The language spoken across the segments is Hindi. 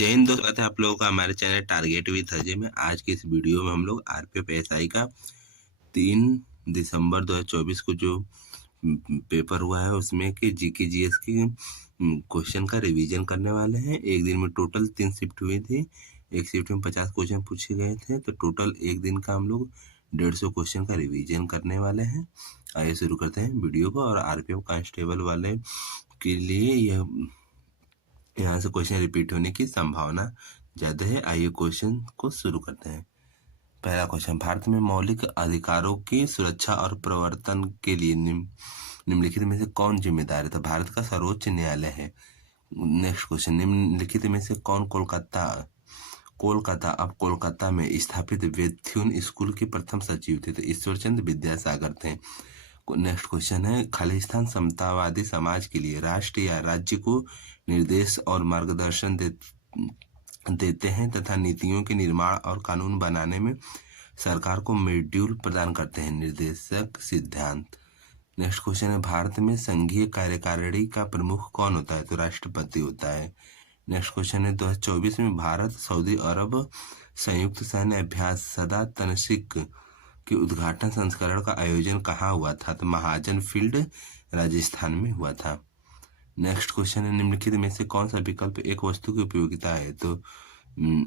जय हिंद दोस्तों, स्वागत है आप लोगों का हमारे चैनल टारगेट विद अजय में। आज की इस वीडियो में हम लोग आरपीएफ एएसआई का 3 दिसंबर 2024 को जो पेपर हुआ है उसमें के जीके जीएस की क्वेश्चन का रिवीजन करने वाले हैं। एक दिन में टोटल 3 शिफ्ट हुई थी। एक शिफ्ट में 50 क्वेश्चन पूछे गए थे, तो टोटल एक दिन का हम लोग 150 क्वेश्चन का रिवीजन करने वाले हैं। आइए शुरू करते हैं वीडियो को। और आरपीएफ कांस्टेबल वाले के लिए यहाँ से क्वेश्चन रिपीट होने की संभावना ज्यादा है। आइए क्वेश्चन को शुरू करते हैं। पहला क्वेश्चन, भारत में मौलिक अधिकारों की सुरक्षा और प्रवर्तन के लिए निम्नलिखित में से कौन जिम्मेदार है? तो भारत का सर्वोच्च न्यायालय है। नेक्स्ट क्वेश्चन, निम्नलिखित में से कौन कोलकाता में स्थापित वेथ्यून स्कूल के प्रथम सचिव थे? तो ईश्वरचंद्र विद्यासागर थे। नेक्स्ट क्वेश्चन है, खालिस्तान समतावादी समाज के लिए राष्ट्र या राज्य को निर्देश और मार्गदर्शन देते हैं तथा नीतियों के निर्माण और कानून बनाने में सरकार को मॉड्यूल प्रदान करते हैं। निर्देशक सिद्धांत। नेक्स्ट क्वेश्चन है, भारत में संघीय कार्यकारिणी का प्रमुख कौन होता है? तो राष्ट्रपति होता है। नेक्स्ट क्वेश्चन है, 2024 में भारत सऊदी अरब संयुक्त सैन्य अभ्यास सदा तनसीक के उद्घाटन संस्करण का आयोजन कहाँ हुआ था? तो महाजन फील्ड राजस्थान में हुआ था। नेक्स्ट क्वेश्चन है, निम्नलिखित में से कौन सा विकल्प एक वस्तु की उपयोगिता है? तो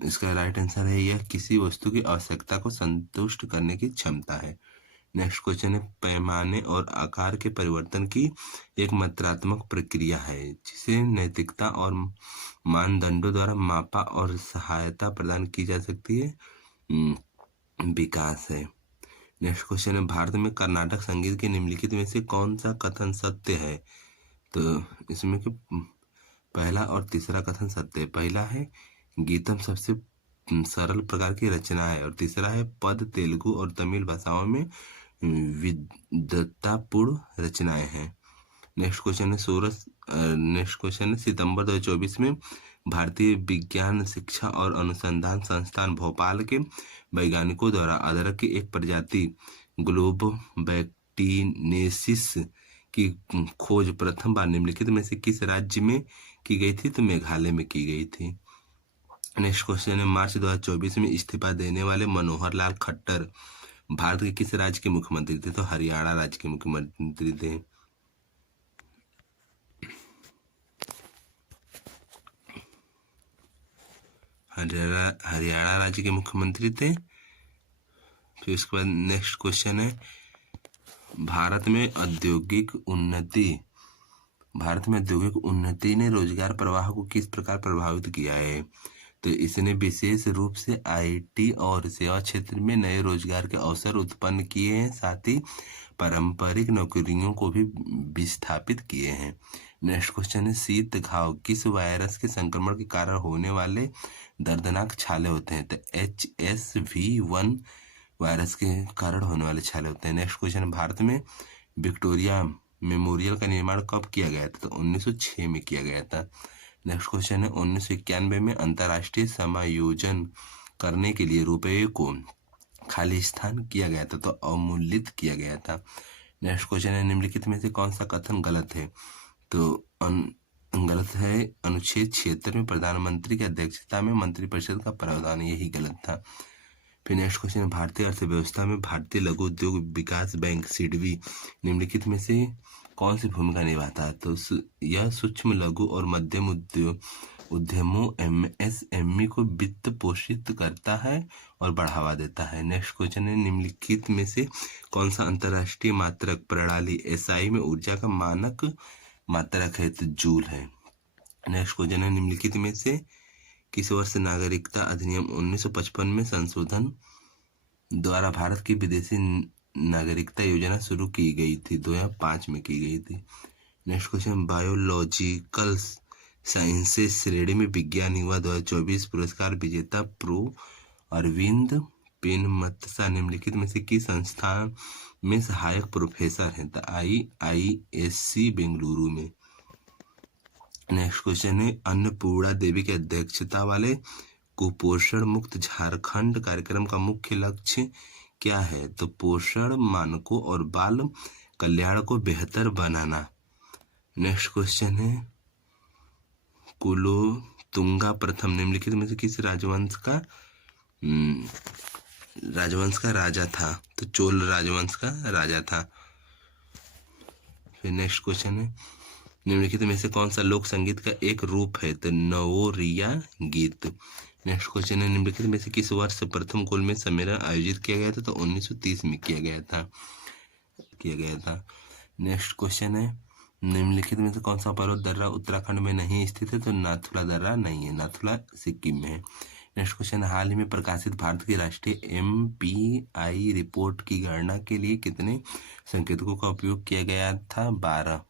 इसका राइट आंसर है यह किसी वस्तु की आवश्यकता को संतुष्ट करने की क्षमता है। नेक्स्ट क्वेश्चन है, पैमाने और आकार के परिवर्तन की एक मात्रात्मक प्रक्रिया है जिसे नैतिकता और मानदंडों द्वारा मापा और सहायता प्रदान की जा सकती है। विकास है। नेक्स्ट क्वेश्चन है, भारत में कर्नाटक संगीत के निम्नलिखित में से कौन सा कथन सत्य है? तो इसमें के पहला और तीसरा कथन सत्य है। पहला है गीतम सबसे सरल प्रकार की रचना है, और तीसरा है पद तेलुगु और तमिल भाषाओं में विद्वत्तापूर्ण रचनाएं हैं। नेक्स्ट क्वेश्चन है, सितंबर 2024 में भारतीय विज्ञान शिक्षा और अनुसंधान संस्थान भोपाल के वैज्ञानिकों द्वारा अदरक की एक प्रजाति ग्लोबोबैक्टीनेसिस की खोज प्रथम बार निम्नलिखित में से किस राज्य में की गई थी? तो मेघालय में की गई थी। नेक्स्ट क्वेश्चन है, मार्च 2024 में इस्तीफा देने वाले मनोहर लाल खट्टर भारत के किस राज्य के मुख्यमंत्री थे? तो हरियाणा राज्य के मुख्यमंत्री थे। हरियाणा राज्य के मुख्यमंत्री थे। फिर उसके बाद नेक्स्ट क्वेश्चन है, भारत में औद्योगिक उन्नति ने रोजगार प्रवाह को किस प्रकार प्रभावित किया है? तो इसने विशेष रूप से आईटी और सेवा क्षेत्र में नए रोजगार के अवसर उत्पन्न किए हैं, साथ ही पारंपरिक नौकरियों को भी विस्थापित किए हैं। नेक्स्ट क्वेश्चन है, शीत घाव किस वायरस के संक्रमण के कारण होने वाले दर्दनाक छाले होते हैं? तो HSV1 वायरस के कारण होने वाले छाले होते हैं। नेक्स्ट क्वेश्चन, भारत में विक्टोरिया मेमोरियल का निर्माण कब किया गया था? तो 1906 में किया गया था। नेक्स्ट क्वेश्चन है, 1991 में अंतर्राष्ट्रीय समायोजन करने के लिए रुपये को खालिस्तान किया गया था, तो अवमूल्यित किया गया था। नेक्स्ट क्वेश्चन है, निम्नलिखित में से कौन सा कथन गलत है? तो गलत है, अनुच्छेद 76 में प्रधानमंत्री की अध्यक्षता में मंत्रिपरिषद का प्रावधान, यही गलत था। फिर नेक्स्ट क्वेश्चन है, भारतीय अर्थव्यवस्था में भारतीय लघु उद्योग विकास बैंक सिडबी निम्नलिखित में से कौन सी भूमिका निभाता है? तो यह सूक्ष्म लघु और मध्यम उद्यमों MSME को वित्त पोषित करता है और बढ़ावा देता है। नेक्स्ट क्वेश्चन है, निम्नलिखित में से कौन सा अंतरराष्ट्रीय मात्रक प्रणाली SI में ऊर्जा का मानक मात्रक है? तो जूल है। नेक्स्ट क्वेश्चन है, निम्नलिखित में से किस वर्ष नागरिकता अधिनियम 1955 में संशोधन द्वारा भारत की विदेशी नागरिकता योजना शुरू की गई थी? 2005 में की गई थी। नेक्स्ट क्वेश्चन, बायोलॉजिकल साइंसेस श्रेणी में विज्ञान युवा 2024 पुरस्कार विजेता प्रो अरविंद पेनमत्सा निम्नलिखित में से किस संस्थान में सहायक प्रोफेसर हैं? तो IISc बेंगलुरु में। नेक्स्ट क्वेश्चन है, अन्नपूर्णा देवी की अध्यक्षता वाले कुपोषण मुक्त झारखंड कार्यक्रम का मुख्य लक्ष्य क्या है? तो पोषण मानकों और बाल कल्याण को बेहतर बनाना। नेक्स्ट क्वेश्चन है, तुंगा प्रथम निम्नलिखित में से किस राजवंश का राजा था? तो चोल राजवंश का राजा था। फिर नेक्स्ट क्वेश्चन है निम्नलिखित में से कौन सा लोक संगीत का एक रूप है? तो नवोरिया गीत। नेक्स्ट क्वेश्चन है निम्नलिखित में से किस वर्ष प्रथम गोलमेज सम्मेलन आयोजित किया गया था? तो 1930 में किया गया था। नेक्स्ट क्वेश्चन है निम्नलिखित में से कौन सा पर्वत दर्रा उत्तराखंड में नहीं स्थित है? तो नाथुला दर्रा नहीं है, नाथुला सिक्किम में है। नेक्स्ट क्वेश्चन, हाल ही में प्रकाशित भारत की राष्ट्रीय MPI रिपोर्ट की गणना के लिए कितने संकेतकों का उपयोग किया गया था? 12।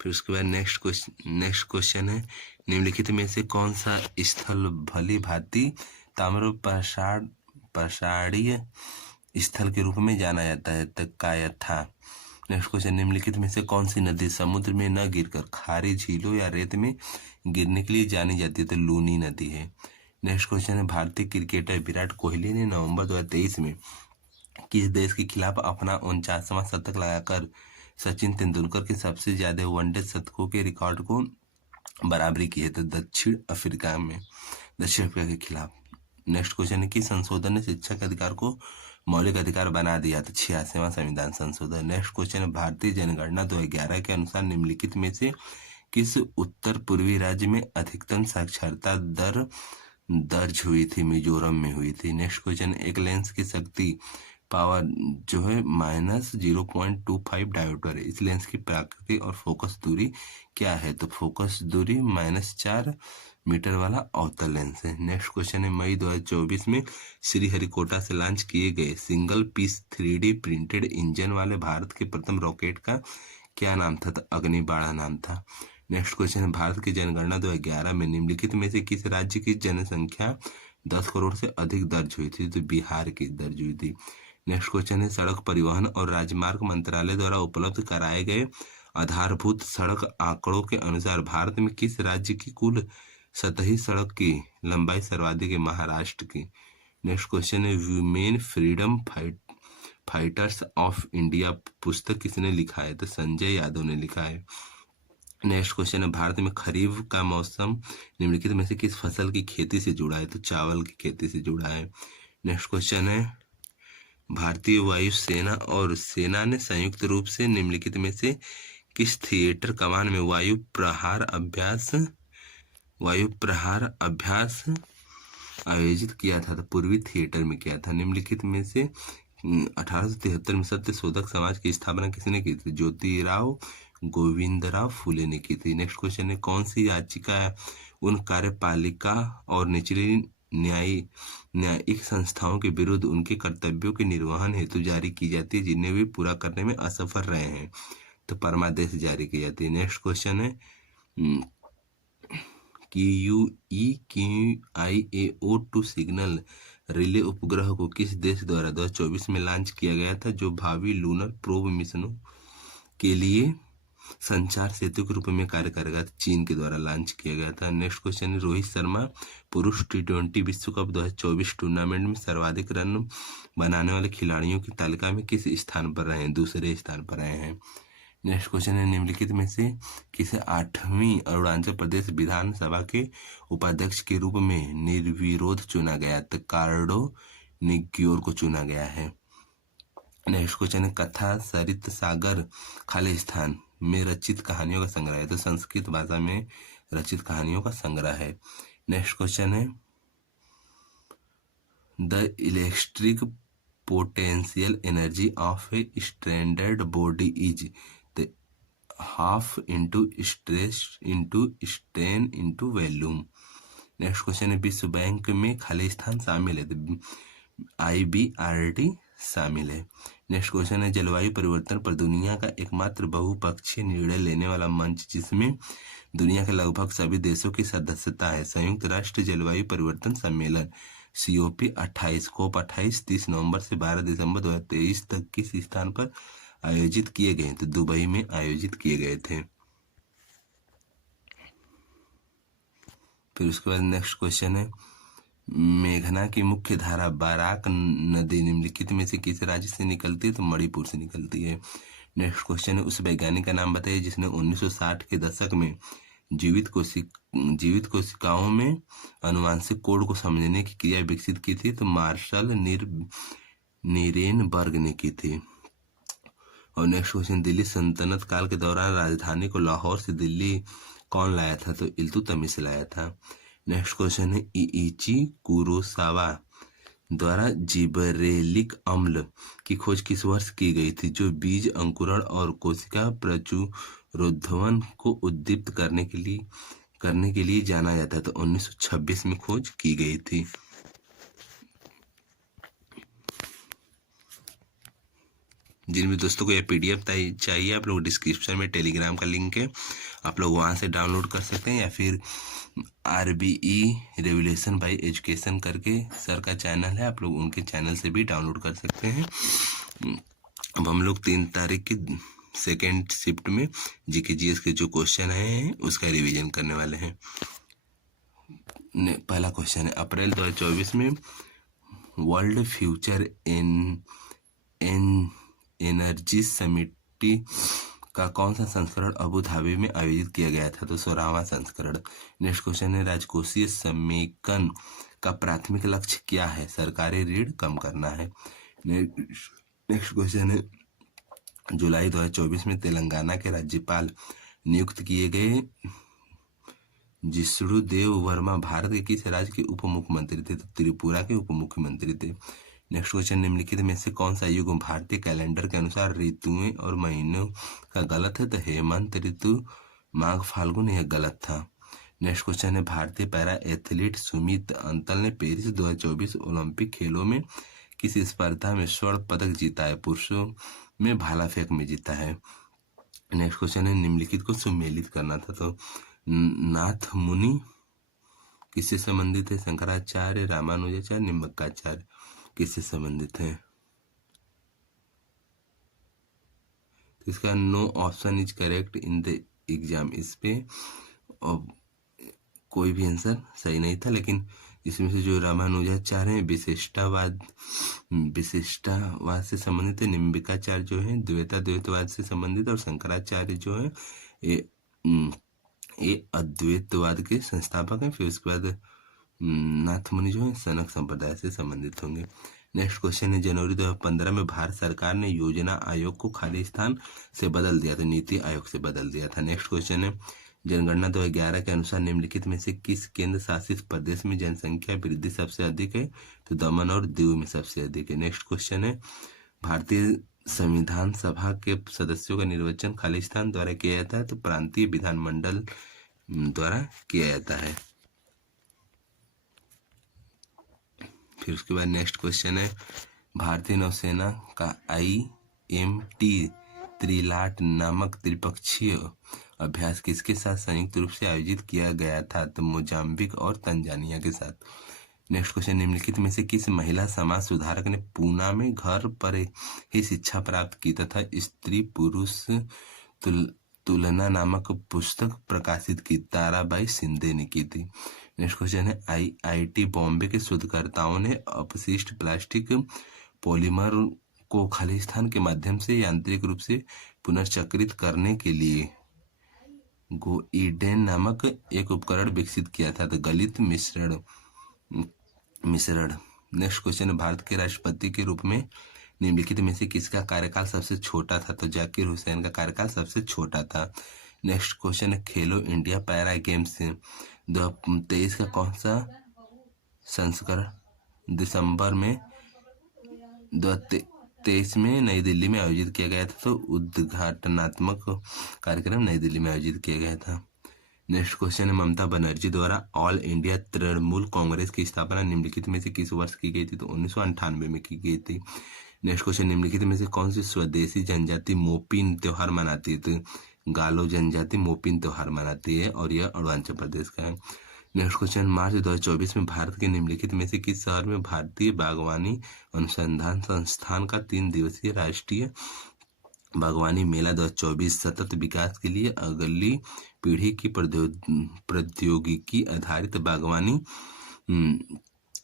फिर उसके बाद नेक्स्ट क्वेश्चन है निम्नलिखित में से कौन सा स्थल भली भांति ताम्र प्रसारणीय स्थल के रूप में जाना जाता है? तो कायथा। नेक्स्ट क्वेश्चन, निम्नलिखित में से कौन सी नदी समुद्र में न गिरकर खारी झीलों या रेत में गिरने के लिए जानी जाती है? तो लूनी नदी है। नेक्स्ट क्वेश्चन है, भारतीय क्रिकेटर विराट कोहली ने नवंबर 2023 में किस देश के खिलाफ अपना 49वां शतक लगाकर सचिन तेंदुलकर के सबसे ज्यादा वनडे शतकों के रिकॉर्ड को बराबरी की है? तो दक्षिण अफ्रीका के खिलाफ। नेक्स्ट क्वेश्चन है कि संशोधन ने शिक्षा के अधिकार को मौलिक अधिकार बना दिया? तो 86वां संविधान संशोधन। नेक्स्ट क्वेश्चन है, भारतीय जनगणना 2011 के अनुसार निम्नलिखित में से किस उत्तर पूर्वी राज्य में अधिकतम साक्षरता दर दर्ज हुई थी? मिजोरम में हुई थी। नेक्स्ट क्वेश्चन, एक लेंस की शक्ति पावर जो है -0.25 डायोप्टर है। इस लेंस की प्राकृतिक और फोकस दूरी क्या है? तो फोकस दूरी -4 मीटर वाला अवतल लेंस है। नेक्स्ट क्वेश्चन है, मई 2024 में श्रीहरिकोटा से लॉन्च किए गए single piece 3D printed engine वाले भारत के प्रथम रॉकेट का क्या नाम था? तो अग्निबाणा नाम था। नेक्स्ट क्वेश्चन है, भारत की जनगणना 2011 में निम्नलिखित में से किस राज्य की जनसंख्या 10 करोड़ से अधिक दर्ज हुई थी? तो बिहार की दर्ज हुई थी। नेक्स्ट क्वेश्चन है, सड़क परिवहन और राजमार्ग मंत्रालय द्वारा उपलब्ध कराए गए आधारभूत सड़क आंकड़ों के अनुसार भारत में किस राज्य की कुल सतही सड़क की लंबाई सर्वाधिक है? महाराष्ट्र की। नेक्स्ट क्वेश्चन है, women freedom fighters of India पुस्तक किसने लिखा है? तो संजय यादव ने लिखा है। नेक्स्ट क्वेश्चन है, भारत में खरीफ का मौसम निम्नलिखित में से किस फसल की खेती से जुड़ा है? तो चावल की खेती से जुड़ा है। नेक्स्ट क्वेश्चन है, भारतीय वायुसेना और सेना ने संयुक्त रूप से निम्नलिखित में से किस थिएटर कमान में वायु प्रहार अभ्यास आयोजित किया था? तो पूर्वी थिएटर में किया था। निम्नलिखित में से 1873 में सत्य शोधक समाज की स्थापना किसने की थी? ज्योतिराव गोविंदराव फूले ने की थी। नेक्स्ट क्वेश्चन है, कौन सी याचिका उन कार्यपालिका और निचली न्यायिक संस्थाओं के विरुद्ध उनके कर्तव्यों के निर्वहन हेतु जारी की जाती है जिन्हें वे पूरा करने में असफल रहे हैं? तो परमादेश जारी की जाती है। नेक्स्ट क्वेश्चन है, QUIAO2 सिग्नल रिले उपग्रह को किस देश द्वारा 2024 में लॉन्च किया गया था, जो भावी लूनर प्रोब मिशनों के लिए संचार सेतु के रूप में कार्य करेगा? चीन के द्वारा लॉन्च किया गया था। नेक्स्ट क्वेश्चन है, रोहित शर्मा पुरुष T20 विश्व कप 2024 टूर्नामेंट में सर्वाधिक रन बनाने वाले खिलाड़ियों की तालिका में किस स्थान पर रहे हैं? दूसरे स्थान पर रहे हैं। नेक्स्ट क्वेश्चन है, निम्नलिखित में से किसे 8वीं अरुणाचल प्रदेश विधानसभा के उपाध्यक्ष के रूप में निर्विरोध चुना गया? तो कार्डो निग्योर को चुना गया है। नेक्स्ट क्वेश्चन है, कथा सरित सागर खालिस्तान में रचित कहानियों का संग्रह है? तो संस्कृत भाषा में रचित कहानियों का संग्रह है। नेक्स्ट क्वेश्चन है, the electric potential energy of a standard body is the half into stress into strain into volume. Next question है, विश्व बैंक में खालिस्तान शामिल है? तो IBRD शामिल है। नेक्स्ट क्वेश्चन है, जलवायु परिवर्तन पर दुनिया का एकमात्र बहुपक्षीय निर्णय लेने वाला मंच जिसमें दुनिया के लगभग सभी देशों की सदस्यता है? संयुक्त राष्ट्र जलवायु परिवर्तन सम्मेलन COP28 COP28 30 नवंबर से 12 दिसंबर 2023 तक किस स्थान पर आयोजित किए गए? तो दुबई में आयोजित किए गए थे। फिर उसके बाद नेक्स्ट क्वेश्चन है, मेघना की मुख्य धारा बराक नदी निम्नलिखित में से किस राज्य से निकलती है? तो मणिपुर से निकलती है। नेक्स्ट क्वेश्चन है, उस वैज्ञानिक का नाम बताइए जिसने 1960 के दशक में जीवित कोशिकाओं में अनुवांशिक कोड को समझने की क्रिया विकसित की थी। तो मार्शल नीरेनबर्ग ने की थी। और नेक्स्ट क्वेश्चन, दिल्ली सल्तनत काल के दौरान राजधानी को लाहौर से दिल्ली कौन लाया था? तो इल्तुतमिश लाया था। नेक्स्ट क्वेश्चन है, इची कुरोसावा द्वारा जिबरेलिक अम्ल की खोज किस वर्ष की गई थी, जो बीज अंकुरण और कोशिका प्रचुरोत्थान को उद्दीपित करने के लिए जाना जाता है? तो 1926 में खोज की गई थी। जिन भी दोस्तों को यह PDF चाहिए, आप लोग डिस्क्रिप्शन में टेलीग्राम का लिंक है, आप लोग वहाँ से डाउनलोड कर सकते हैं, या फिर RBE रेवोल्यूशन बाय एजुकेशन करके सर का चैनल है, आप लोग उनके चैनल से भी डाउनलोड कर सकते हैं। अब हम लोग 3 तारीख की सेकेंड शिफ्ट में GK GS के जो क्वेश्चन हैं उसका रिवीजन करने वाले हैं। पहला क्वेश्चन है, अप्रैल 2024 में वर्ल्ड फ्यूचर एनर्जी समिट का कौन सा संस्करण अबू धाबी में आयोजित किया गया था? तो 16वां संस्करण। नेक्स्ट क्वेश्चन है, राजकोषीय समेकन का प्राथमिक लक्ष्य क्या है? सरकारी ऋण कम करना है। नेक्स्ट क्वेश्चन है, जुलाई 2024 में तेलंगाना के राज्यपाल नियुक्त किए गए जिष्णुदेव वर्मा भारत के किस राज्य के उप मुख्यमंत्री थे? तो त्रिपुरा के उप मुख्यमंत्री थे। नेक्स्ट क्वेश्चन, निम्नलिखित में से कौन सा युग भारतीय कैलेंडर के अनुसार ऋतुओं और महीनों का गलत है? तो हेमंत ऋतु, माघ फाल्गुन, यह गलत था। नेक्स्ट क्वेश्चन है, भारतीय पैरा एथलीट सुमित अंतल ने पेरिस 2024 ओलंपिक खेलों में किस स्पर्धा में स्वर्ण पदक जीता है? पुरुषों में भाला फेंक में जीता है। नेक्स्ट क्वेश्चन है, निम्नलिखित को सुमेलित करना था। तो नाथ मुनि किससे संबंधित है? शंकराचार्य, रामानुजाचार्य, निम्बकाचार्य किससे संबंधित है? तो इसका no option is correct in the exam. इस पे कोई भी आंसर सही नहीं था, लेकिन इसमें से जो रामानुजाचार्य हैं विशिष्टावाद से संबंधित है, निम्बिकाचार्य जो है द्वैतवाद से संबंधित, और शंकराचार्य जो है ये अद्वैतवाद के संस्थापक हैं। फिर उसके बाद नाथ मुनि जो है सनक संप्रदाय से संबंधित होंगे। नेक्स्ट क्वेश्चन है, जनवरी 2015 में भारत सरकार ने योजना आयोग को खालिस्तान से बदल दिया था, नीति आयोग से बदल दिया था। नेक्स्ट क्वेश्चन है, जनगणना 2011 के अनुसार निम्नलिखित में से किस केंद्र शासित प्रदेश में जनसंख्या वृद्धि सबसे अधिक है? तो दमन और दीव में सबसे अधिक है। नेक्स्ट क्वेश्चन है, भारतीय संविधान सभा के सदस्यों का निर्वाचन खालिस्तान द्वारा किया जाता है? तो प्रांतीय विधानमंडल द्वारा किया जाता है। फिर उसके बाद नेक्स्ट क्वेश्चन है, भारतीय नौसेना का IMT त्रिलाट नामक त्रिपक्षीय अभ्यास किसके साथ संयुक्त रूप से आयोजित किया गया था? तो मोजाम्बिक और तंजानिया के साथ। नेक्स्ट क्वेश्चन, निम्नलिखित में से किस महिला समाज सुधारक ने पूना में घर पर ही शिक्षा प्राप्त की तथा स्त्री पुरुष तुलना नामक पुस्तक प्रकाशित की? ताराबाई शिंदे ने की थी। नेक्स्ट क्वेश्चन है, IIT बॉम्बे के शोधकर्ताओं ने अपशिष्ट प्लास्टिक पॉलीमर को खालिस्तान के माध्यम से यांत्रिक रूप से पुनर्चक्रित करने के लिए गोइडेन नामक एक उपकरण विकसित किया था। तो गलित मिश्रण। नेक्स्ट क्वेश्चन, भारत के राष्ट्रपति के रूप में निम्नलिखित में से किसका कार्यकाल सबसे छोटा था? तो जाकिर हुसैन का कार्यकाल सबसे छोटा था। नेक्स्ट क्वेश्चन है, खेलो इंडिया पैरा गेम्स 2023 का कौन सा संस्करण दिसंबर में 2023 में नई दिल्ली में आयोजित किया गया था? तो उद्घाटनात्मक कार्यक्रम नई दिल्ली में आयोजित किया गया था। नेक्स्ट क्वेश्चन है, ममता बनर्जी द्वारा ऑल इंडिया तृणमूल कांग्रेस की स्थापना निम्नलिखित में से किस वर्ष की गई थी? तो 1998 में की गई थी। नेक्स्ट क्वेश्चन, निम्नलिखित में से कौन सी स्वदेशी जनजाति मोपिन त्योहार मनाती है? तो गालो जनजाति मोपिन त्योहार मनाती है और यह अरुणाचल प्रदेश का है। नेक्स्ट क्वेश्चन, मार्च 2024 में भारत के निम्नलिखित में से किस शहर में भारतीय बागवानी अनुसंधान संस्थान का 3 दिवसीय राष्ट्रीय बागवानी मेला 2024 सतत विकास के लिए अगली पीढ़ी की प्रौद्योगिकी आधारित बागवानी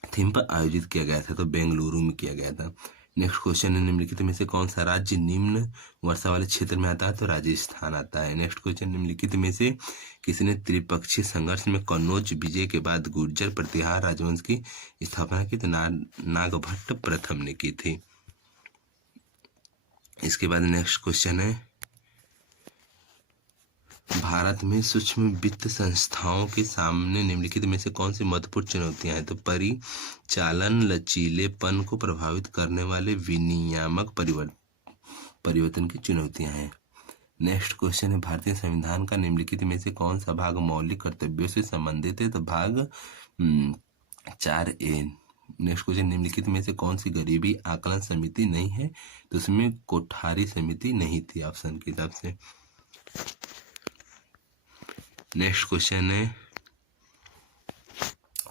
थीम पर आयोजित किया गया था? तो बेंगलुरु में किया गया था। नेक्स्ट क्वेश्चन है, निम्नलिखित में से कौन सा राज्य निम्न वर्षा वाले क्षेत्र में आता है? तो राजस्थान आता है। नेक्स्ट क्वेश्चन, निम्नलिखित में से किसने त्रिपक्षीय संघर्ष में कन्नौज विजय के बाद गुर्जर प्रतिहार राजवंश की स्थापना की? तो नागभट्ट प्रथम ने की थी। इसके बाद नेक्स्ट क्वेश्चन है, भारत में सूक्ष्म वित्त संस्थाओं के सामने निम्नलिखित में से कौन सी महत्वपूर्ण चुनौतियां हैं? तो परिचालन लचीलेपन को प्रभावित करने वाले विनियामक परिवर्तन की चुनौतियां हैं। नेक्स्ट क्वेश्चन है, भारतीय संविधान का निम्नलिखित में से कौन सा भाग मौलिक कर्तव्यों से संबंधित है? तो भाग 4A। नेक्स्ट क्वेश्चन, निम्नलिखित में से कौन सी गरीबी आकलन समिति नहीं है? तो उसमें कोठारी समिति नहीं थी ऑप्शन के हिसाब से। नेक्स्ट क्वेश्चन है,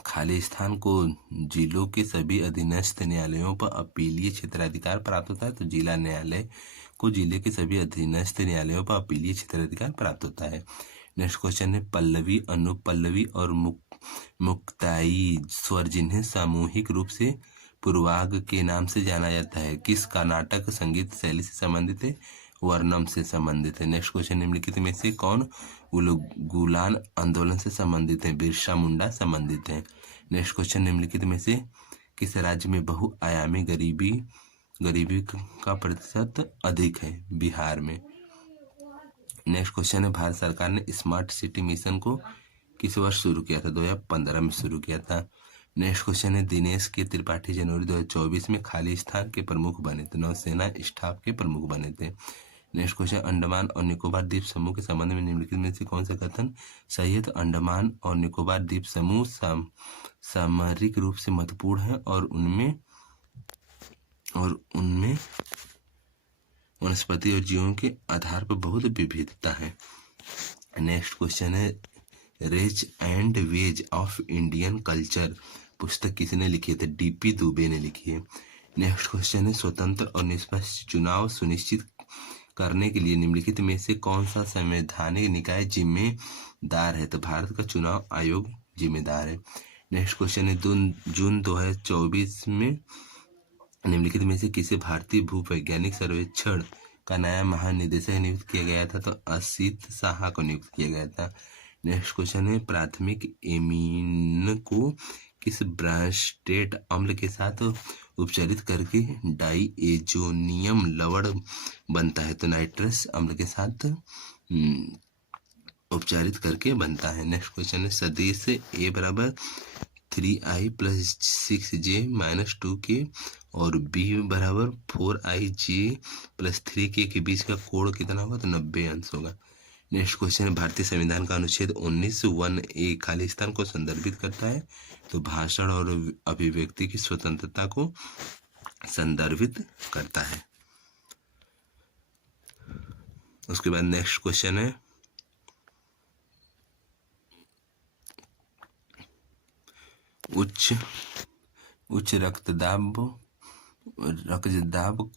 खालिस्तान को जिलों के सभी अधीनस्थ न्यायालयों पर अपीलीय क्षेत्राधिकार प्राप्त होता है? तो जिला न्यायालय को जिले के सभी अधीनस्थ न्यायालयों पर अपीलीय क्षेत्राधिकार प्राप्त होता है। नेक्स्ट क्वेश्चन है, पल्लवी, अनुपल्लवी और मुक्ताई स्वर जिन्हें सामूहिक रूप से पूर्वाग के नाम से जाना जाता है, किस कर्नाटक संगीत शैली से संबंधित है? वर्णम से संबंधित है। नेक्स्ट क्वेश्चन, निम्नलिखित में से कौन गुलान आंदोलन से संबंधित है? बिरसा मुंडा संबंधित है। नेक्स्ट क्वेश्चन, निम्नलिखित में से किस राज्य में बहुआयामी गरीबी का प्रतिशत अधिक है? बिहार में। नेक्स्ट क्वेश्चन है, भारत सरकार ने स्मार्ट सिटी मिशन को किस वर्ष शुरू किया था? 2015 में शुरू किया था। नेक्स्ट क्वेश्चन है, दिनेश के त्रिपाठी जनवरी 2024 में खालिस्तान के प्रमुख बने थे, नौसेना स्टाफ के प्रमुख बने थे। नेक्स्ट क्वेश्चन, अंडमान और निकोबार द्वीप समूह के संबंध में निम्नलिखित में से कौन सा कथन सही है? तो अंडमान और निकोबार द्वीप समूह सामरिक रूप से महत्वपूर्ण है और उनमें वनस्पति और जीवों के आधार पर बहुत विविधता है। नेक्स्ट क्वेश्चन है, rays and ways of Indian culture पुस्तक किसने लिखी है? तो DP दुबे ने लिखी है। नेक्स्ट क्वेश्चन है, स्वतंत्र और निष्पक्ष चुनाव सुनिश्चित करने के लिए निम्नलिखित में से कौन सा संवैधानिक निकाय जिम्मेदार है? तो भारत का चुनाव आयोग जिम्मेदार है। नेक्स्ट क्वेश्चन है, जून 2024 में निम्नलिखित में से किसे भारतीय भूवैज्ञानिक सर्वेक्षण का नया महानिदेशक नियुक्त किया गया था? तो असित साहा को नियुक्त किया गया था। नेक्स्ट क्वेश्चन है, प्राथमिक एमीन को किस ब्रांस्टेट अम्ल के साथ उपचारित करके डाइएजोनियम लवण बनता है? तो नाइट्रस अम्ल के साथ उपचारित करके बनता है। नेक्स्ट क्वेश्चन है, सदिश A बराबर 3i + 6j - 2k और B बराबर 4ij + 3k के बीच का कोण कितना होगा? तो 90 अंश होगा। नेक्स्ट क्वेश्चन है, भारतीय संविधान का अनुच्छेद 19(1)(a) खालिस्तान को संदर्भित करता है? तो भाषण और अभिव्यक्ति की स्वतंत्रता को संदर्भित करता है। उसके बाद नेक्स्ट क्वेश्चन है, उच्च रक्तदाब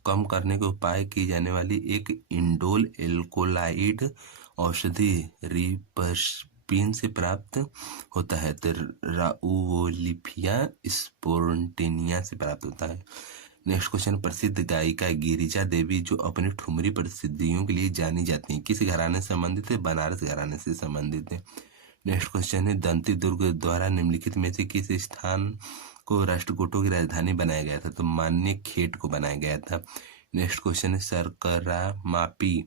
कम करने के उपाय की जाने वाली एक इंडोल एल्कोलाइड औषधि रिस्परपिन से प्राप्त होता है? तो राउवोलिफिया स्पोर्टिनिया से प्राप्त होता है। नेक्स्ट क्वेश्चन, प्रसिद्ध गायिका गिरिजा देवी जो अपनी ठुमरी प्रसिद्धियों के लिए जानी जाती हैं, किस घराने से संबंधित है? बनारस घराने से संबंधित है। नेक्स्ट क्वेश्चन है, दंती दुर्ग द्वारा निम्नलिखित में से किस स्थान को राष्ट्रकूटों की राजधानी बनाया गया था? तो मान्य खेट को बनाया गया था। नेक्स्ट क्वेश्चन है, सरकरा मापी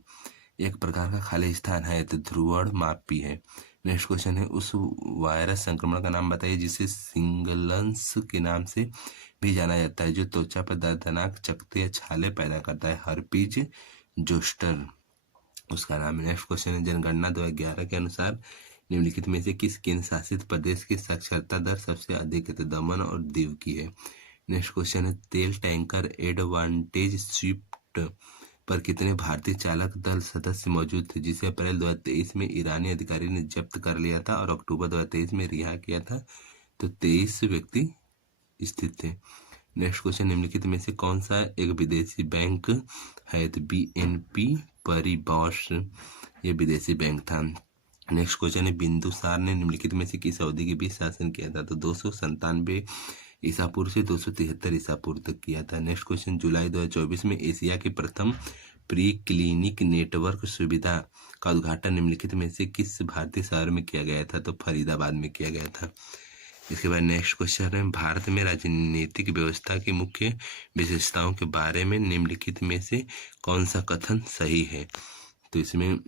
एक प्रकार का खालिस्तान है? तो ध्रुवण मापी है। नेक्स्ट क्वेश्चन है, उस वायरस संक्रमण का नाम बताइए जिसे सिंगलन्स के नाम से भी जाना जाता है, जो त्वचा पर दर्दनाक चकत्ते या छाले पैदा करता है? हर्पीज जोस्टर उसका नाम है। नेक्स्ट क्वेश्चन है, जनगणना 2011 के अनुसार निम्नलिखित में से किस केंद्र शासित प्रदेश की साक्षरता दर सबसे अधिक है? तो दमन और दीव की है। नेक्स्ट क्वेश्चन है, तेल टैंकर एडवांटेज स्विफ्ट पर कितने भारतीय चालक दल सदस्य मौजूद थे, जिसे अप्रैल 2023 में ईरानी अधिकारी ने जब्त कर लिया था और अक्टूबर 2023 में रिहा किया था? तो 23 व्यक्ति स्थित थे। नेक्स्ट क्वेश्चन, निम्नलिखित में से कौन सा एक विदेशी बैंक है? तो BNP परिबॉस ये विदेशी बैंक था। नेक्स्ट क्वेश्चन है, बिंदुसार ने निम्नलिखित में से किस अवधि के बीच शासन किया था? तो 297 ईसा पूर्व से 273 ईसा पूर्व तक किया था। नेक्स्ट क्वेश्चन, जुलाई 2024 में एशिया की प्रथम प्री क्लिनिक नेटवर्क सुविधा का उद्घाटन निम्नलिखित में से किस भारतीय शहर में किया गया था? तो फरीदाबाद में किया गया था। इसके बाद नेक्स्ट क्वेश्चन है, भारत में राजनीतिक व्यवस्था की मुख्य विशेषताओं के बारे में निम्नलिखित में से कौन सा कथन सही है? तो इसमें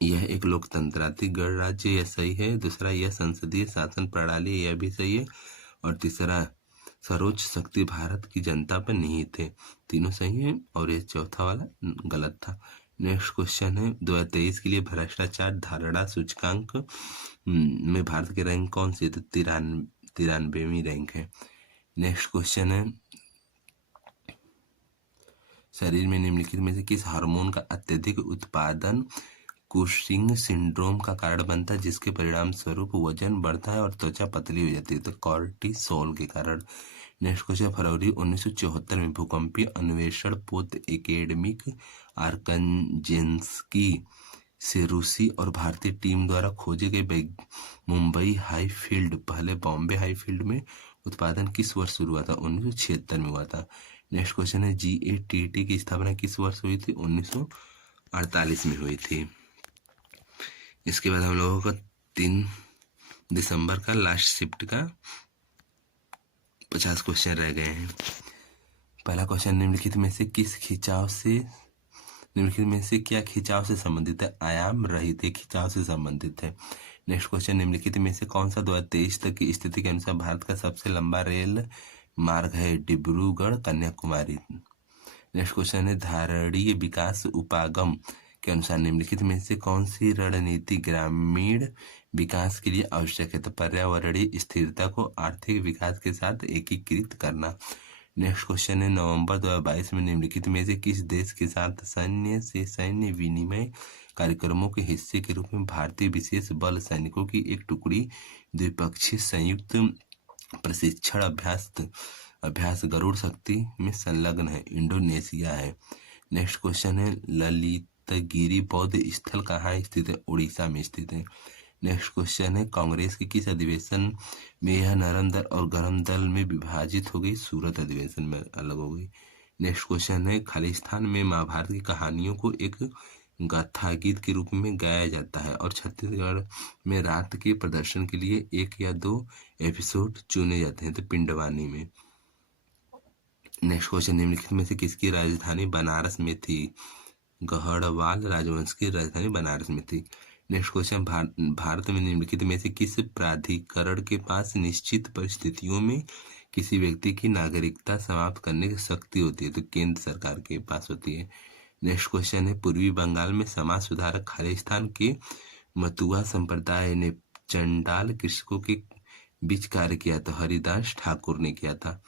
यह एक लोकतंत्रात्मक गणराज्य, यह सही है। दूसरा, यह संसदीय शासन प्रणाली, यह भी सही है। और तीसरा, सर्वोच्च शक्ति भारत की जनता पर निहित है। तीनों सही है और ये चौथा वाला गलत था। नेक्स्ट क्वेश्चन है, 2023 के लिए भ्रष्टाचार धारणा सूचकांक में भारत के रैंक कौन सी? तो 93वीं रैंक है। नेक्स्ट क्वेश्चन है, शरीर में निम्नलिखित में से किस हार्मोन का अत्यधिक उत्पादन कुशिंग सिंड्रोम का कारण बनता है, जिसके परिणाम स्वरूप वजन बढ़ता है और त्वचा पतली हो जाती है? तो कॉर्टिसोल के कारण। नेक्स्ट क्वेश्चन, फरवरी 1974 में भूकंपीय अन्वेषण पोत एकेडमिक आर्कनजेंस्की से रूसी और भारतीय टीम द्वारा खोजे गए मुंबई हाई फील्ड, पहले बॉम्बे हाई फील्ड में उत्पादन किस वर्ष शुरू हुआ था? 1976 में हुआ था। नेक्स्ट क्वेश्चन है, GATT की स्थापना किस वर्ष हुई थी? 1948 में हुई थी। इसके बाद हम लोगों का 3 दिसंबर का लास्ट शिफ्ट का 50 क्वेश्चन रह गए हैं। पहला क्वेश्चन, निम्नलिखित में से क्या खिंचाव से संबंधित है? आयाम रहित खिंचाव से संबंधित है। नेक्स्ट क्वेश्चन, निम्नलिखित में से कौन सा 2023 तक की स्थिति के अनुसार भारत का सबसे लंबा रेल मार्ग है? डिब्रूगढ़ कन्याकुमारी। नेक्स्ट क्वेश्चन है, धारणीय विकास उपागम के अनुसार निम्नलिखित में से कौन सी रणनीति ग्रामीण विकास के लिए आवश्यक है? तो पर्यावरणीय स्थिरता को आर्थिक विकास के साथ एकीकृत करना। नेक्स्ट क्वेश्चन है, नवंबर 2022 में निम्नलिखित में से किस देश के साथ सैन्य से सैन्य विनिमय कार्यक्रमों के हिस्से के रूप में भारतीय विशेष बल सैनिकों की एक टुकड़ी द्विपक्षीय संयुक्त प्रशिक्षण अभ्यास गरुड़ शक्ति में संलग्न है? इंडोनेशिया है। नेक्स्ट क्वेश्चन है, ललितगिरी बौद्ध स्थल कहाँ स्थित है? उड़ीसा में स्थित है। नेक्स्ट क्वेश्चन है, कांग्रेस के किस अधिवेशन में यह नरम दल और गरम दल में विभाजित हो गई? सूरत अधिवेशन में अलग हो गई। नेक्स्ट क्वेश्चन है, खालिस्तान में महाभारत की कहानियों को एक गाथा गीत के रूप में गाया जाता है और छत्तीसगढ़ में रात के प्रदर्शन के लिए 1 या 2 एपिसोड चुने जाते हैं? तो पिंडवानी में। नेक्स्ट क्वेश्चन, निम्नलिखित में से किसकी राजधानी बनारस में थी? गढ़वाल राजवंश की राजधानी बनारस में थी। नेक्स्ट क्वेश्चन, भारत में निम्नलिखित में से किस प्राधिकरण के पास निश्चित परिस्थितियों में किसी व्यक्ति की नागरिकता समाप्त करने की शक्ति होती है? तो केंद्र सरकार के पास होती है। नेक्स्ट क्वेश्चन है, पूर्वी बंगाल में समाज सुधारक खालिस्तान के मतुआ संप्रदाय ने चंडाल कृषकों के बीच कार्य किया तो हरिदास ठाकुर ने किया था।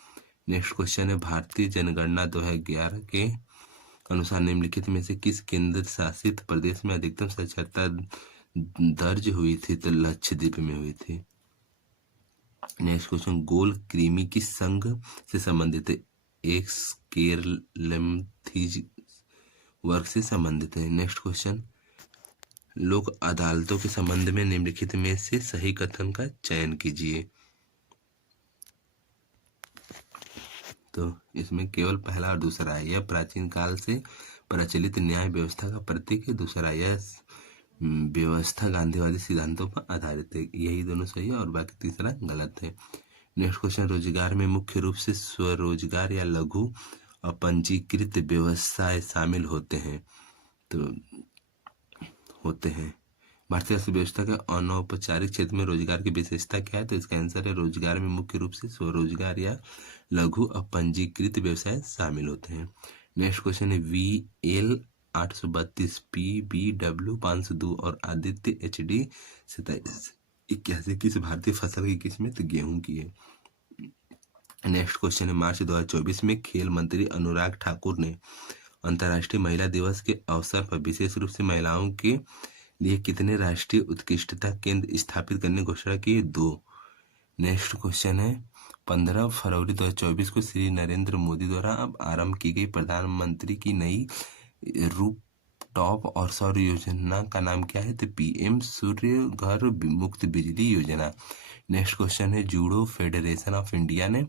नेक्स्ट क्वेश्चन है, भारतीय जनगणना 2011 के अनुसार निम्नलिखित में से किस केंद्र शासित प्रदेश में अधिकतम साक्षरता दर्ज हुई थी? तो लक्षद्वीप में हुई थी। नेक्स्ट क्वेश्चन, गोल कृमि किस संघ से संबंधित है? एक्सकेरलेमथीज वर्ग से संबंधित है। नेक्स्ट क्वेश्चन, लोक अदालतों के संबंध में निम्नलिखित में से सही कथन का चयन कीजिए। तो इसमें केवल पहला और दूसरा है। यह प्राचीन काल से प्रचलित न्याय व्यवस्था का प्रतीक है। दूसरा, यह व्यवस्था गांधीवादी सिद्धांतों पर आधारित है। यही दोनों सही है और बाकी तीसरा गलत है। नेक्स्ट क्वेश्चन, रोजगार में मुख्य रूप से स्वरोजगार या लघु अपंजीकृत व्यवसाय शामिल होते हैं? तो होते हैं। भारतीय अर्थव्यवस्था के अनौपचारिक क्षेत्र में रोजगार की विशेषता क्या है? तो इसका आंसर है, रोजगार में मुख्य रूप से स्वरोजगार या लघु अपंजीकृत व्यवसाय शामिल होते हैं। नेक्स्ट क्वेश्चन है, VL 832, PBW 502 और आदित्य HD 2781 किस भारतीय फसल की किस्म है? तो गेहूं की है। नेक्स्ट क्वेश्चन है, मार्च 2024 में खेल मंत्री अनुराग ठाकुर ने अंतर्राष्ट्रीय महिला दिवस के अवसर पर विशेष रूप से महिलाओं के लिए कितने राष्ट्रीय उत्कृष्टता केंद्र स्थापित करने की घोषणा की? 2। नेक्स्ट क्वेश्चन है, 15 फरवरी 2024 को श्री नरेंद्र मोदी द्वारा अब आरंभ की गई प्रधानमंत्री की नई टॉप और सौर योजना का नाम क्या है? तो पीएम सूर्य घर मुक्त बिजली योजना। नेक्स्ट क्वेश्चन है, जूडो फेडरेशन ऑफ इंडिया ने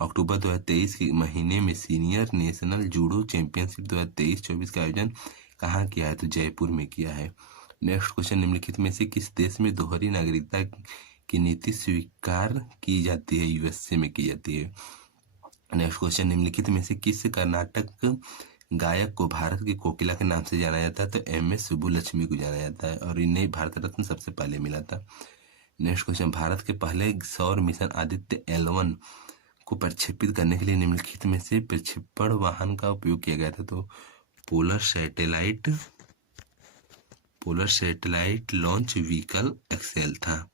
अक्टूबर 2023 के महीने में सीनियर नेशनल जूडो चैंपियनशिप 2023-24 का आयोजन कहाँ किया है? तो जयपुर में किया है। नेक्स्ट क्वेश्चन, निम्नलिखित में से किस देश में दोहरी नागरिकता की नीति स्वीकार की जाती है? यूएसए में की जाती है। नेक्स्ट क्वेश्चन, निम्नलिखित में से किस कर्नाटक गायक को भारत की कोकिला के नाम से जाना जाता है? तो एमएस सुब्बुलक्ष्मी को जाना जाता है और इन्हें भारत रत्न सबसे पहले मिला था। नेक्स्ट क्वेश्चन, भारत के पहले सौर मिशन आदित्य L1 को प्रक्षेपित करने के लिए निम्नलिखित में से प्रक्षेपण वाहन का उपयोग किया गया था? तो polar satellite launch vehicle XL था।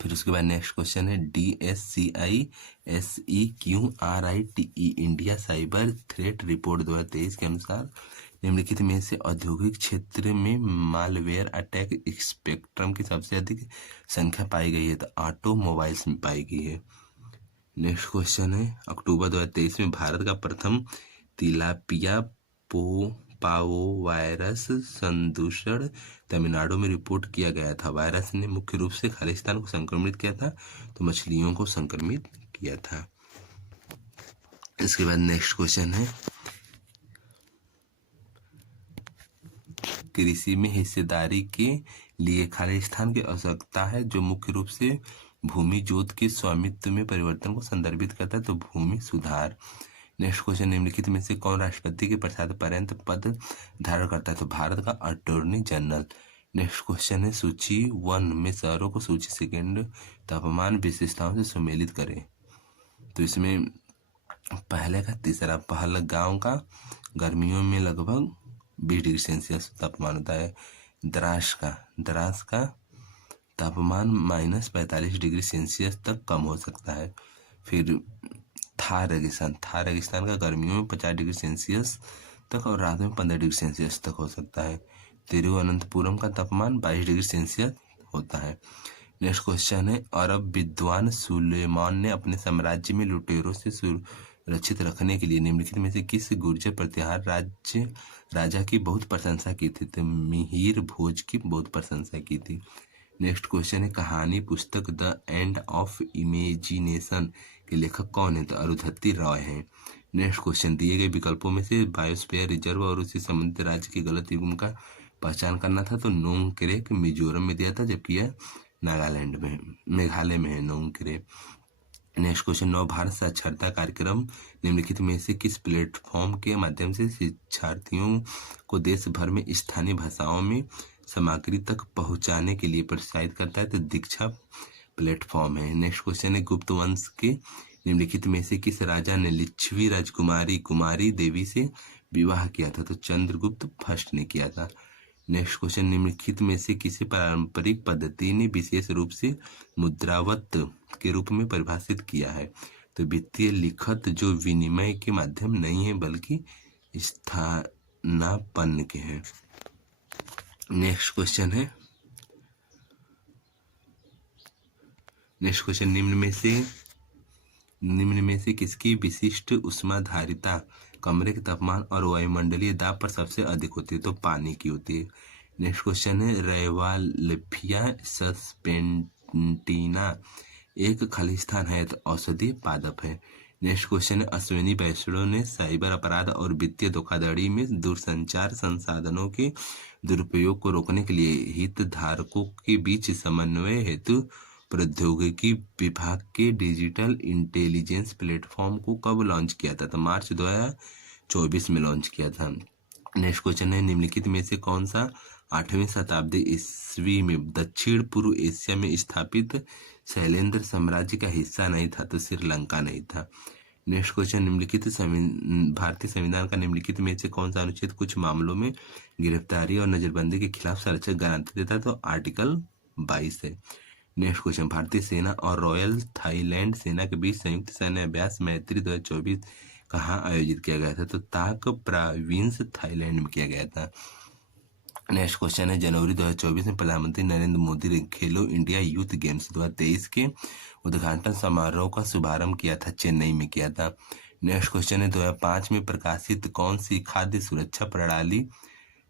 फिर उसके बाद नेक्स्ट क्वेश्चन है, DSCI SEQRITE India cyber threat report 2023 के अनुसार निम्नलिखित में से औद्योगिक क्षेत्र में मालवेयर अटैक स्पेक्ट्रम की सबसे अधिक संख्या पाई गई है? तो ऑटोमोबाइल्स में पाई गई है। नेक्स्ट क्वेश्चन है, अक्टूबर 2023 में भारत का प्रथम तिलापिया पाओ वायरस संदूषण तमिलनाडु में रिपोर्ट किया गया था। वायरस ने मुख्य रूप से खालिस्तान को संक्रमित किया था, तो मछलियों को संक्रमित किया था। इसके बाद नेक्स्ट क्वेश्चन है, कृषि में हिस्सेदारी के लिए खालिस्तान की आवश्यकता है जो मुख्य रूप से भूमि जोत के स्वामित्व में परिवर्तन को संदर्भित करता है? तो भूमि सुधार। नेक्स्ट क्वेश्चन, निम्नलिखित में से कौन राष्ट्रपति के प्रसाद पर्यंत पद धारण करता है? तो भारत का अटॉर्नी जनरल। नेक्स्ट क्वेश्चन है, सूची 1 में शहरों को सूची सेकंड तापमान विशेषताओं से सुमेलित करें। तो इसमें पहले का तीसरा, पहलगांव का गर्मियों में लगभग 20 डिग्री सेल्सियस तापमान होता है। द्रास का तापमान -45 डिग्री सेल्सियस तक कम हो सकता है। फिर थार रेगिस्तान का गर्मियों में 50 डिग्री सेल्सियस तक और रात में 15 डिग्री सेल्सियस तक हो सकता है। तिरुवनंतपुरम का तापमान 22 डिग्री सेल्सियस होता है। नेक्स्ट क्वेश्चन है, अरब विद्वान सुलेमान ने अपने साम्राज्य में लुटेरों से सुरक्षित रखने के लिए निम्नलिखित में से किस गुर्जर प्रतिहार राजा की बहुत प्रशंसा की थी? तो मिहिर भोज की बहुत प्रशंसा की थी। नेक्स्ट क्वेश्चन है, कहानी पुस्तक द एंड ऑफ इमेजिनेशन के लेखक कौन है? तो अरुंधति रॉय है। नेक्स्ट क्वेश्चन, दिए गए विकल्पों में से बायोस्फीयर रिजर्व और उससे संबंधित राज्य की गलत युग्म का पहचान करना था। तो नोंगक्रेक मिजोरम में दिया था, जबकि यह मेघालय में है नोंगक्रेक। नेक्स्ट क्वेश्चन, नव भारत साक्षरता कार्यक्रम निम्नलिखित में से किस प्लेटफॉर्म के माध्यम से शिक्षार्थियों को देश भर में स्थानीय भाषाओं में सामग्री तक पहुंचाने के लिए प्रोत्साहित करता है? तो दीक्षा प्लेटफॉर्म है। नेक्स्ट क्वेश्चन है, गुप्त वंश के निम्नलिखित में से किस राजा ने लिच्छवी राजकुमारी कुमारी देवी से विवाह किया था? तो चंद्रगुप्त फर्स्ट ने किया था। नेक्स्ट क्वेश्चन, निम्नलिखित में से किसी पारंपरिक पद्धति ने विशेष रूप से मुद्रावत के रूप में परिभाषित किया है? तो वित्तीय लिखत जो विनिमय के माध्यम नहीं है बल्कि स्थानापन्न के हैं। नेक्स्ट क्वेश्चन है, निम्न में से किसकी विशिष्ट ऊष्माधारिता कमरे के तापमान और वायुमंडलीय दाब पर सबसे अधिक होती है? तो पानी की होती है। नेक्स्ट क्वेश्चन है, रेवाल्फिया सस्पेंटिना एक खालिस्तान है तो औषधीय पादप है। नेक्स्ट क्वेश्चन है, अश्विनी वैष्णव ने साइबर अपराध और वित्तीय धोखाधड़ी में दूरसंचार संसाधनों के दुरुपयोग को रोकने के लिए हितधारकों के बीच समन्वय हेतु प्रौद्योगिकी विभाग के डिजिटल इंटेलिजेंस प्लेटफॉर्म को कब लॉन्च किया था? तो मार्च 2024 में लॉन्च किया था। नेक्स्ट क्वेश्चन है, निम्नलिखित में से कौन सा 8वीं शताब्दी ईस्वी में दक्षिण पूर्व एशिया में स्थापित शैलेंद्र साम्राज्य का हिस्सा नहीं था? तो श्रीलंका नहीं था। नेक्स्ट क्वेश्चन, निम्नलिखित भारतीय संविधान का निम्नलिखित में से कौन सा अनुच्छेद कुछ मामलों में गिरफ्तारी और नजरबंदी के खिलाफ संरक्षक गारंटी देता? तो आर्टिकल 22 है। नेक्स्ट क्वेश्चन, भारतीय सेना और रॉयल थाईलैंड सेना के बीच संयुक्त सैन्य अभ्यास मैत्री 2024 कहाँ आयोजित किया गया था? तो ताक प्रोविंस थाईलैंड में किया गया था। नेक्स्ट क्वेश्चन है, जनवरी 2024 में प्रधानमंत्री नरेंद्र मोदी ने खेलो इंडिया यूथ गेम्स 2023 के उद्घाटन समारोह का शुभारंभ किया था, चेन्नई में किया था। नेक्स्ट क्वेश्चन है, 2005 में प्रकाशित कौन सी खाद्य सुरक्षा प्रणाली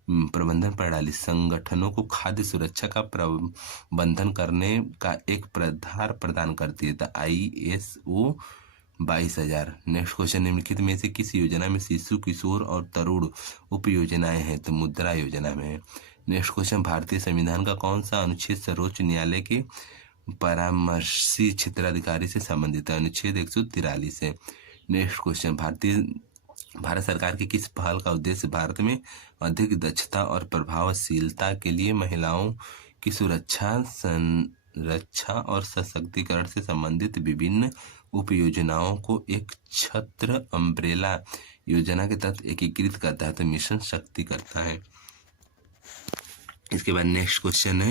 प्रबंधन प्रणाली संगठनों को खाद्य सुरक्षा का प्रबंधन करने का एक आधार प्रदान करती है। तो ISO 22,000। नेक्स्ट क्वेश्चन, निम्नलिखित में से किस योजना में शिशु, किशोर और तरुण उप योजनाएं हैं? तो मुद्रा योजना में है। नेक्स्ट क्वेश्चन, भारतीय संविधान का कौन सा अनुच्छेद सर्वोच्च न्यायालय के परामर्शी क्षेत्राधिकारी से संबंधित है? अनुच्छेद 143 है। नेक्स्ट क्वेश्चन, भारत सरकार की किस पहल का उद्देश्य भारत में अधिक दक्षता और प्रभावशीलता के लिए महिलाओं की सुरक्षा, संरक्षा और सशक्तिकरण से संबंधित विभिन्न उप योजनाओं को एक छत्र अम्ब्रेला योजना के तहत एकीकृत करता है? तो मिशन शक्ति करता है। इसके बाद नेक्स्ट क्वेश्चन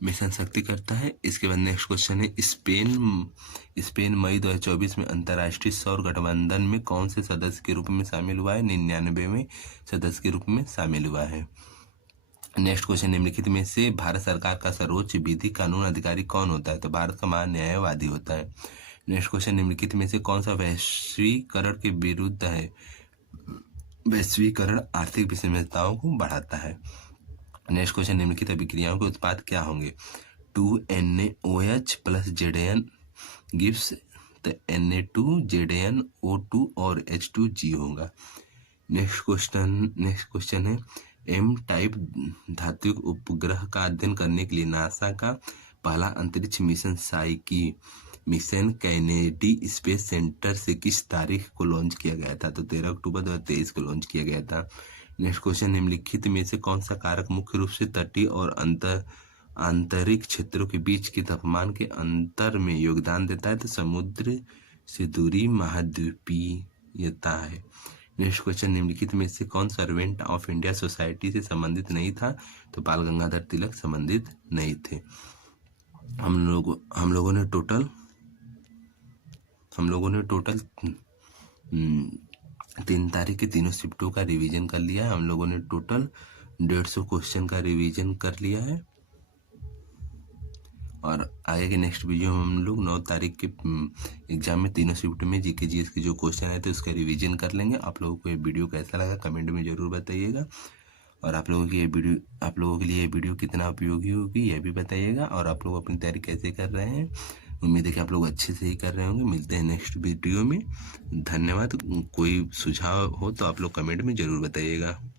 मिशन शक्ति करता है। इसके बाद नेक्स्ट क्वेश्चन है, स्पेन मई 2024 में अंतर्राष्ट्रीय सौर गठबंधन में कौन से सदस्य के रूप में शामिल हुआ है? 99वें सदस्य के रूप में शामिल हुआ है। नेक्स्ट क्वेश्चन, निम्नलिखित में से भारत सरकार का सर्वोच्च विधि कानून अधिकारी कौन होता है? तो भारत का महान्यायवादी होता है। नेक्स्ट क्वेश्चन, निम्नलिखित में से कौन सा वैश्वीकरण के विरुद्ध है? वैश्वीकरण आर्थिक विषमताओं को बढ़ाता है। नेक्स्ट क्वेश्चन, निम्नलिखित अभिक्रियाओं के उत्पाद क्या होंगे? 2NaOH plus Zn gives Na2 ZnO2 और H2G होगा। नेक्स्ट क्वेश्चन है, M टाइप धात्विक उपग्रह का अध्ययन करने के लिए नासा का पहला अंतरिक्ष mission psyche mission Kennedy space centre से किस तारीख को लॉन्च किया गया था? तो 13 अक्टूबर 2023 को लॉन्च किया गया था। नेक्स्ट क्वेश्चन, निम्नलिखित में से कौन सा कारक मुख्य रूप से तटीय और आंतरिक क्षेत्रों के बीच के तापमान के अंतर में योगदान देता है? तो समुद्र से दूरी महाद्वीपीयता है। नेक्स्ट क्वेश्चन, निम्नलिखित में से कौन सर्वेंट ऑफ इंडिया सोसाइटी से संबंधित नहीं था? तो बाल गंगाधर तिलक संबंधित नहीं थे। हम लोगों ने टोटल 3 तारीख के तीनों शिफ्टों का रिवीजन कर लिया है। हम लोगों ने टोटल 150 क्वेश्चन का रिवीजन कर लिया है और आगे के नेक्स्ट वीडियो में हम लोग 9 तारीख के एग्जाम में तीनों शिफ्ट में जीके जीएस के जो क्वेश्चन आए थे उसका रिवीजन कर लेंगे। आप लोगों को ये वीडियो कैसा लगा कमेंट में जरूर बताइएगा और आप लोगों के लिए ये वीडियो कितना उपयोगी होगी यह भी बताइएगा और आप लोग अपनी तैयारी कैसे कर रहे हैं। उम्मीद है कि आप लोग अच्छे से ही कर रहे होंगे। मिलते हैं नेक्स्ट वीडियो में। धन्यवाद। कोई सुझाव हो तो आप लोग कमेंट में जरूर बताइएगा।